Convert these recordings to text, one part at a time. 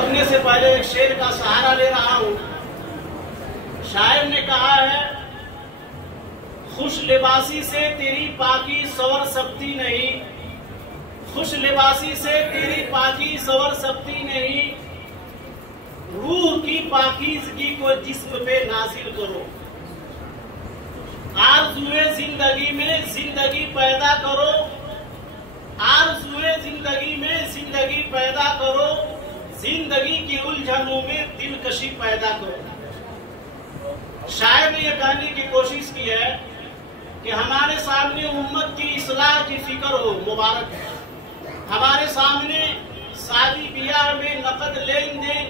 رکھنے سے پہلے ایک شعر کا سہارا لے رہا ہوں۔ شاعر نے کہا ہے، خوش لباسی سے تیری پاکی سور سکتی نہیں، خوش لباسی سے تیری پاکی سور سکتی نہیں، روح کی پاکیزگی کو جسم پہ نازل کرو، آرزوئے زندگی میں زندگی پیدا کرو، آرزوئے زندگی میں زندگی پیدا کرو، زندگی کی الجھنوں میں دلکشی پیدا کرو۔ شاعر نے یہ کہنے کی کوشش کی ہے کہ ہمارے سامنے امت کی اصلاح کی فکر ہو، مبارک ہے۔ ہمارے سامنے شادی بیاہ میں نقد لین دین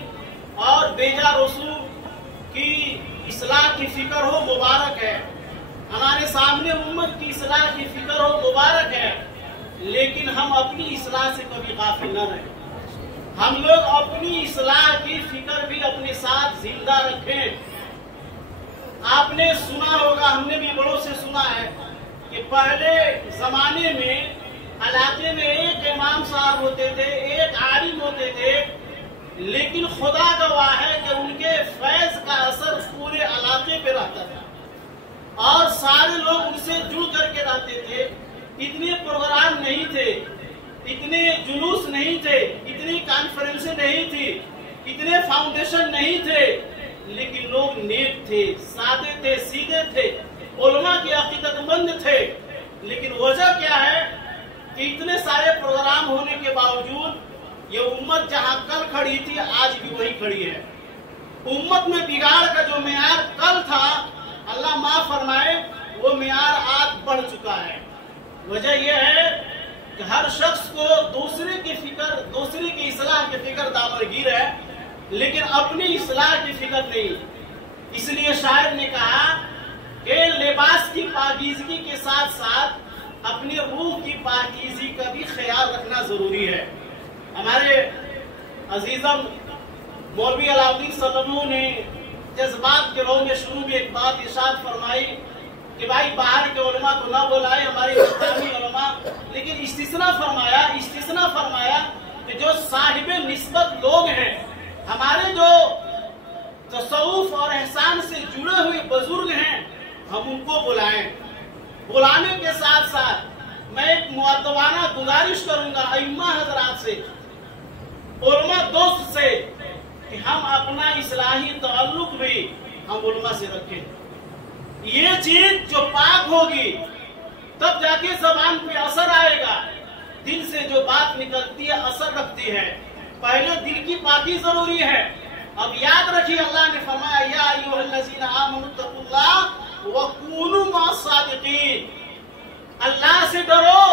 اور بیجا رسوم کی اصلاح کی فکر ہو، مبارک ہے۔ ہمارے سامنے امت کی اصلاح کی فکر ہو، مبارک ہے، لیکن ہم اپنی اصلاح سے کبھی غافل نہ رہیں۔ ہم لوگ اپنی اصلاح کی فکر بھی اپنے ساتھ زندہ رکھیں۔ آپ نے سنا ہوگا، ہم نے بھی بڑوں سے سنا ہے کہ پہلے زمانے میں علاقے میں ایک امام صاحب ہوتے تھے، ایک عالم ہوتے تھے، لیکن خدا گواہ ہے کہ ان کے فیض کا اثر پورے علاقے پہ رہتا تھا اور سارے لوگ ان سے جڑ کر کے رہتے تھے۔ اتنے پروگرام نہیں تھے، اتنے جلوس نہیں تھے، اتنی کانفرنسیں نہیں تھی، اتنے فاؤنڈیشن نہیں تھے، لیکن لوگ نیک تھے، سادے تھے، سیدھے تھے، علماء کے عقیدت مند تھے۔ لیکن وجہ کیا ہے کہ اتنے سارے پروگرام ہونے کے باوجود یہ امت جہاں کل کھڑی تھی آج بھی وہی کھڑی ہے۔ امت میں بگاڑ کا جو معیار کل تھا، اللہ معاف فرمائے، وہ معیار آج بڑھ چکا ہے۔ وجہ یہ ہے کہ ہر شخص کو دوسرے کی فکر، دوسرے کی اصلاح کی فکر دامرگیر ہے، لیکن اپنی اصلاح کی فکر نہیں۔ اس لیے شاعر نے کہا کہ لباس کی پاکیزگی کے ساتھ ساتھ اپنی روح کی پاکیزگی کا بھی خیال رکھنا ضروری ہے۔ ہمارے عزیزم مولوی علاؤدین صدموں نے جذبات کے رو میں شروع میں ایک بات ارشاد فرمائی کہ بھائی باہر کے علماء کو نہ بلائے، ہماری مقامی علماء، لیکن استثناء فرمایا کہ جو صاحب نسبت لوگ ہیں، ہمارے جو تصوف اور احسان سے جڑے ہوئے بزرگ ہیں، ہم ان کو بلائیں۔ بلانے کے ساتھ ساتھ میں ایک مؤدبانہ گزارش کروں گا ائمہ حضرات سے، علماء دوست سے، کہ ہم اپنا اصلاحی تعلق بھی ہم علماء سے رکھیں۔ یہ چیز جو پاک ہوگی تب جا کے زبان پہ اثر آئے گا، دل سے جو بات نکلتی ہے اثر رکھتی ہے۔ پہلے دل کی پاکی ضروری ہے۔ اب یاد رکھیے، اللہ نے فرمایا یا ایھا الذین آمنوا اتقوا اللہ وکونوا مع الصادقین، اللہ سے ڈرو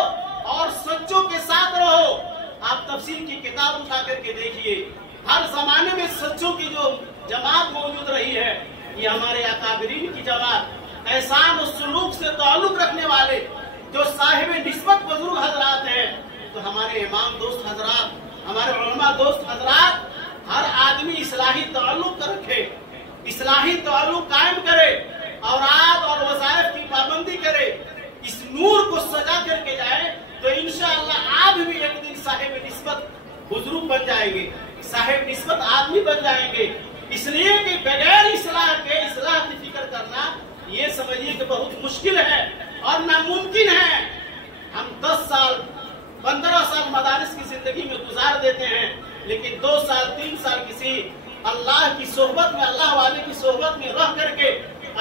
اور سچوں کے ساتھ رہو۔ آپ تفسیر کی کتاب اٹھا کر کے دیکھیے، ہر زمانے میں سچوں کی جو جماعت موجود رہی ہے، یہ ہمارے اکابرین کی جماعت، احسان و سلوک سے تعلق رکھنے والے جو صاحب نسبت بزرگ حضرات ہیں۔ تو ہمارے امام دوست حضرات، ہمارے علماء دوست حضرات، ہر آدمی اصلاحی تعلق رکھے، اصلاحی تعلق قائم کرے، اوراد اور وظائف کی پابندی کرے، اس نور کو سجا کر کے جائے تو انشاءاللہ آپ بھی ایک دن صاحب نسبت بزرگ بن جائیں گے، صاحب نسبت آدمی بن جائیں گے۔ اس لیے کہ بغیر اصلاح کے اصلاح کی فکر کرنا یہ سمجھیے کہ بہت مشکل ہے اور ناممکن ہے۔ ہم 10 سال 15 سال مدارس کی زندگی میں گزار دیتے ہیں، لیکن 2 سال 3 سال کسی اللہ کی صحبت میں، اللہ والے کی صحبت میں رہ کر کے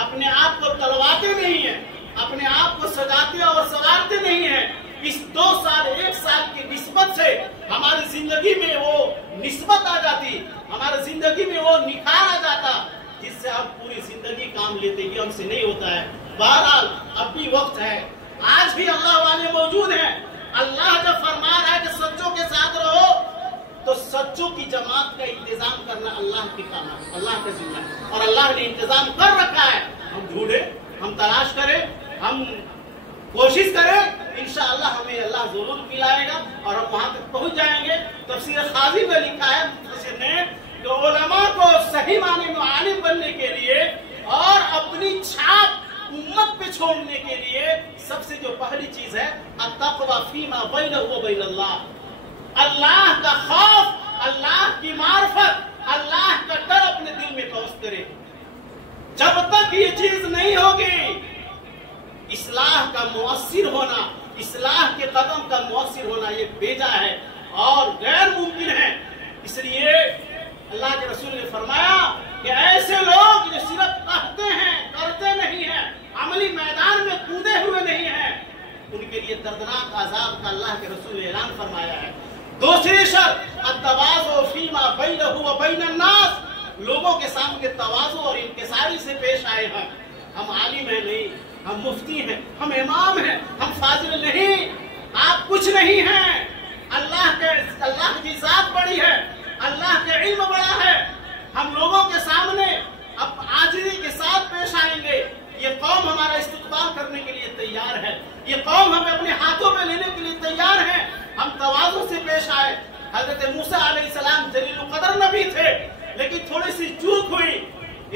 اپنے آپ کو تلواتے نہیں ہیں، اپنے آپ کو سجاتے اور سنوارتے نہیں ہیں۔ اس 2 سال 1 سال کی نسبت سے ہماری زندگی میں وہ نسبت آ جاتی، ہماری زندگی میں وہ نکھار آ جاتا جس سے ہم پوری زندگی کام لیتے، یہ ہم سے نہیں ہوتا ہے۔ بہرحال اب بھی وقت ہے، آج بھی اللہ والے موجود ہیں۔ اللہ جب فرما رہا ہے کہ سچوں کے ساتھ رہو، تو سچوں کی جماعت کا انتظام کرنا اللہ کے کام ہے، اللہ کا ذمہ ہے، اور اللہ نے انتظام کر رکھا ہے۔ ہم ڈھونڈے، ہم تلاش کریں، ہم کوشش کریں، انشاءاللہ ہمیں اللہ ضرور ملائے گا اور ہم وہاں تک پہنچ جائیں گے۔ تفسیر خازی میں لکھا ہے مفسر نے کہ علماء کو صحیح معنی میں عالم بننے کے لیے اور اپنی چھاپ امت پہ چھوڑنے کے لیے سب سے جو پہلی چیز ہے التقوی فیما بینہ و بین اللہ، اللہ کا خوف، اللہ کی معرفت، जब तक ये चीज नहीं होगी, इस्लाह का मुअस्सिर होना, इस्लाह के कदम का मुअस्सिर होना ये बेजा है और गैर मुमकिन है। इसलिए अल्लाह के रसूल ने फरमाया कि ऐसे लोग जो सिर्फ कहते हैं, करते नहीं हैं, अमली मैदान में कूदे हुए नहीं हैं, उनके लिए दर्दनाक अजाब का अल्लाह के रसूल ने ऐलान फरमाया है। दूसरी शर्त अत्तवाज़ु फीमा बैनहु व बैनन नास, लोगों के सामने तवाज़ु और इंकिसारी से पेश आए हैं। हम आलिम हैं नहीं, हम मुफ्ती हैं, हम इमाम हैं, हम फाजिल नहीं, आप कुछ नहीं हैं। अल्लाह की जात बड़ी है, अल्लाह के इल्म बड़ा है। हम लोगों के सामने अब आजिज़ी के साथ पेश आएंगे। ये कौम हमारा इस्तकबाल करने के लिए तैयार है, ये कौम हमें अपने हाथों में लेने के लिए तैयार है। हम तवाज़ु से पेश आए। हजरत मूसा अलैहिस्सलाम जलील कदर नबी थे, लेकिन थोड़ी सी चूक हुई,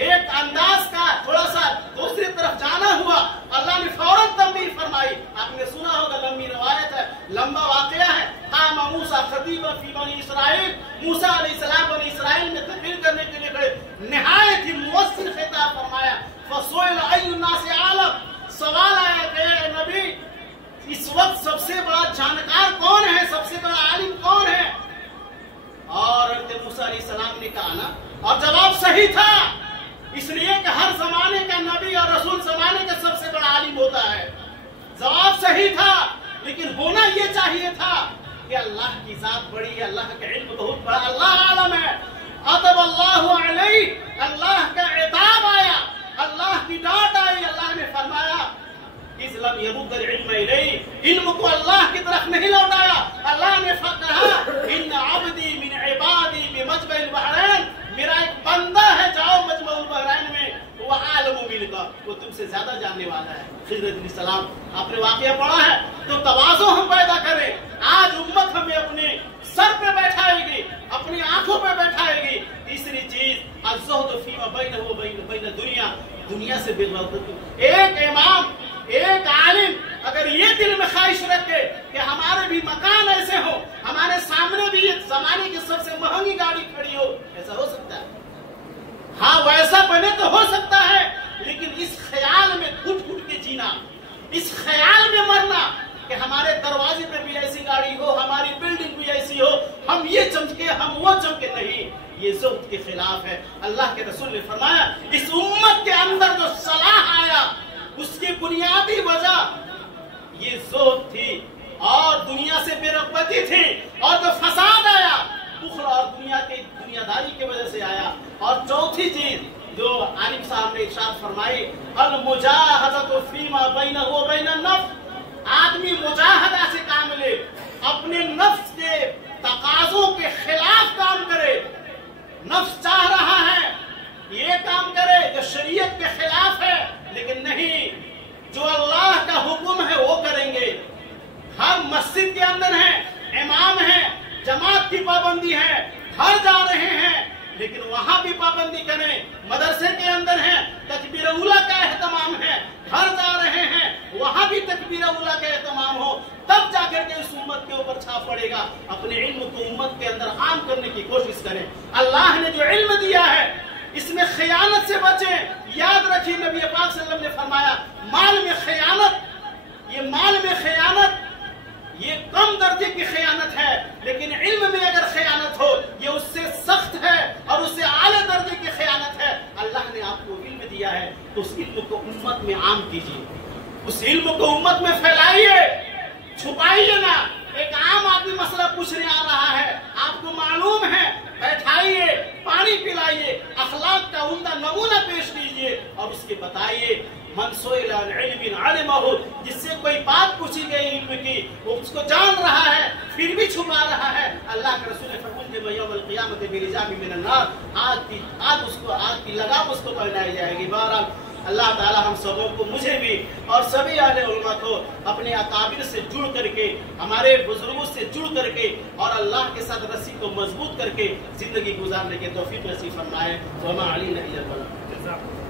एक अंदाज का थोड़ा सा दूसरी तरफ जाना हुआ, अल्लाह ने फौरन तंबीह फरमाई। आपने सुना होगा, लंबी रवायत है, लंबा वाकया है। कामा मूसा खतीबा फी बनी इसराइल, मूसा अलैहिस्सलाम बनी इसराइल में तकरीर करने के लिए खड़े, निहायत ही मुवस्सिल खिताब फरमाया। फसुइल अय्युन नास आलम, सवाल आया कि नबी इस वक्त सबसे बड़ा जानकार कौन है, सबसे बड़ा आलिम कौन है? और मूसा अलैहिस्सलाम ने कहा ना, और जवाब सही था, इसलिए कि हर जमाने का नबी और रसूल जमाने का सबसे बड़ा आलिम होता है। जवाब सही था, लेकिन होना ये चाहिए था कि अल्लाह की जात बड़ी है, अल्लाह का इल्म बहुत बड़ा, अल्लाह आलम है। अदब अल्लाहु अलैहि, अल्लाह का इताब आया, अल्लाह की डांट आई। अल्लाह ने फरमाया इस्लाम यरुद्दल इल्म इलैहि, इल्म को अल्लाह की तरफ नहीं लौटाया। अल्लाह ने कहा इन अब्दी मिन इबादी बिमजबल बहरैन, मेरा एक बंदा है, जाओ मजमुल बहरैन में, वो आलम मिलका, वो तुमसे ज्यादा जानने वाला है। खिज़र अलैहिस्सलाम, आपने वाकया पढ़ा है। तो तवाज़ु हम पैदा करें। आज उम्मत हमें अपने सर पे बैठाएगी, अपनी आंखों पे बैठाएगी। तीसरी चीज अज़्ज़ुहद फीमा बैनहु व बैन दुनिया, दुनिया से बेगौरती। एक इमाम, एक आलिम अगर ये दिल में ख्वाहिश रखे कि हमारे भी मकान ऐसे हो, हमारे सामने भी ये जमाने की सबसे महंगी गाड़ी खड़ी हो, ऐसा हो सकता है? हाँ, वैसा बने तो हो सकता है, लेकिन इस ख्याल में घुट-घुट के जीना, इस ख्याल में मरना कि हमारे दरवाजे पे भी ऐसी गाड़ी हो, हमारी बिल्डिंग भी ऐसी हो, हम ये चमके, हम वो चमके, नहीं, ये ज़ुहद के खिलाफ है। अल्लाह के रसूल ने फरमाया इस उम्मत के अंदर जो सलाह आया उसकी बुनियादी वजह ये ज़ुहद थी और दुनिया से बेरग़बती थी, और जो फसाद आया बुख़्ल और दुनियादारी की वजह से आया। और चौथी चीज जो आलिम साहब ने इरशाद फरमाई, अल मुजाहदतु फीमा बैनहु व बैनन नफ्स, आदमी मुजाहदा से काम ले, अपने नफ्स के तकाज़ों के खिलाफ काम करे। नफ्स चाह रहा है ये काम करे जो शरीयत के खिलाफ है, लेकिन नहीं, जो अल्लाह का हुक्म है वो करेंगे। हम मस्जिद के अंदर हैं, इमाम हैं, जमात की पाबंदी है, घर जा रहे हैं लेकिन वहां भी पाबंदी करें। मदरसे के अंदर हैं, तकबीर उला का एहतमाम है, घर जा रहे हैं वहां भी तकबीर उला का एहतमाम हो, तब जाकर के इस उम्मत के ऊपर छाप पड़ेगा। अपने इल्म को उम्मत के अंदर आम करने की कोशिश करें। अल्लाह ने जो इल्म दिया है इसमें खयानत से बचें। याद रखिए, नबी पाक सल्लल्लाहु अलैहि वसल्लम ने फरमाया माल में खयानत, ये माल में खयानत ये कम दर्जे की खयानत है, लेकिन इल्म में अगर खयानत हो ये उससे सख्त है और उससे आले दर्जे की खयानत है। अल्लाह ने आपको इल्म दिया है तो उस इल्म को उम्मत में आम कीजिए, उस इल्म को उम्मत में फैलाइए, छुपाइए ना। एक आम आदमी मसला पूछने आ रहा है, आपको मालूम है, बैठाइए, पानी पिलाइए, अखलाक का उम्दा नमूना पेश कीजिए और उसके बताइए। मनसोइल इल्मिन अलिमहु, जिससे कोई बात पूछी गई इल्म की वो उसको जान रहा है फिर भी छुपा रहा है। अल्लाह के रसूल ने फरमाया यौमल क़ियामत बिरिजाबि मिनन नार, आग की लगाम उसको पहनाई जाएगी। बहरहाल अल्लाह ताला हम सबों को, मुझे भी और सभी अहले उलमा को अपने अकाबिर से जुड़ करके, हमारे बुजुर्गों से जुड़ करके और अल्लाह के साथ रस्सी को मजबूत करके जिंदगी गुजारने के तौफीक नसीब फरमाए। वमा अलैना इल्लल बलाग।